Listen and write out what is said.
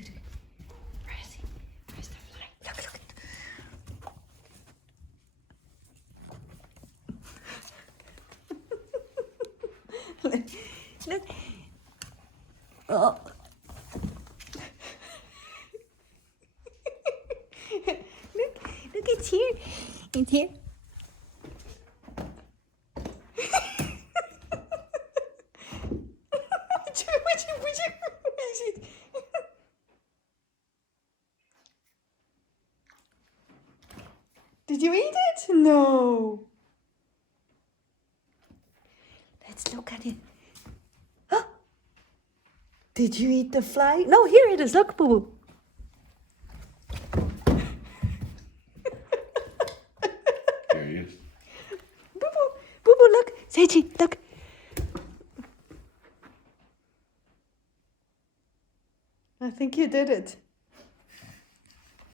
do. Where is he? Where's the fly? Look. Look. Oh. Look, it's here. It's here. Did you eat it? No. Let's look at it. Huh? Did you eat the fly? No, here it is. Look, Boo Boo. Here he is. Boo Boo. Boo Boo, look. Seiji, look. I think you did it.